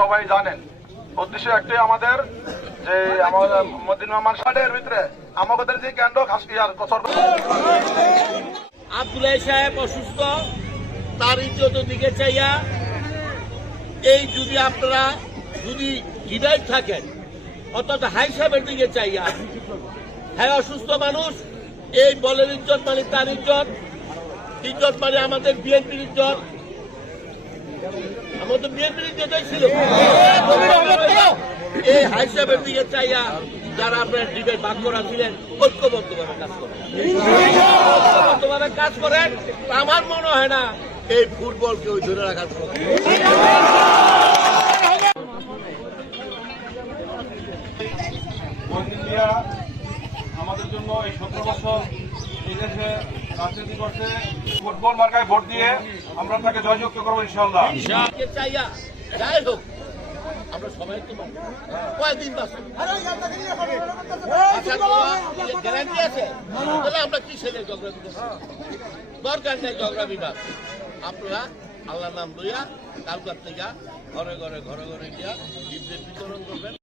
সবাই জানেন উদ্দেশ্য একটাই আমাদের যে আমাদের মদিনা মার্শালের ভিতরে আমাদের যে কেন্দ্র আব্দুল্লাহ সাহেব অসুস্থ, তার ইজ্জতের দিকে চাইয়া এই যদি আপনারা যদি হৃদয় থাকেন অর্থাৎ হাই সাহেবের দিকে চাইয়া, হ্যাঁ অসুস্থ মানুষ, এই বলের ইজ্জত মানে তার ইজ্জত, ইজ্জত মানে আমাদের বিএনপির ইজ্জত, আমাদের বিএনপির ইজ্জতই ছিল। এই হাই সাহেবের দিকে চাইয়া যারা আপনার ডিবেট ভাগ করা ছিলেন ঐক্যবদ্ধভাবে কাজ করেন, ঐক্যবদ্ধভাবে কাজ করেন। আমার মনে হয় না এই ফুটবলকে ওই ধরে রাখা আমাদের জন্য এই 17 বছর এই দেশে রাজনীতি করতে ফুটবল মার্কায় ভোট দিয়ে আমরা তাকে জয়যুক্ত করবো ইনশাআল্লাহ। যাই হোক আমরা সবাই তো কয়েকদিন গ্যারান্টি আছে, তাহলে আমরা কি ছেলে ঝগড়া দরকার নেই ঝগড়া বিবাদ। আপনারা আল্লাহর নাম লইয়া কালকার থেকে ঘরে ঘরে গিয়া বিতরণ করবেন।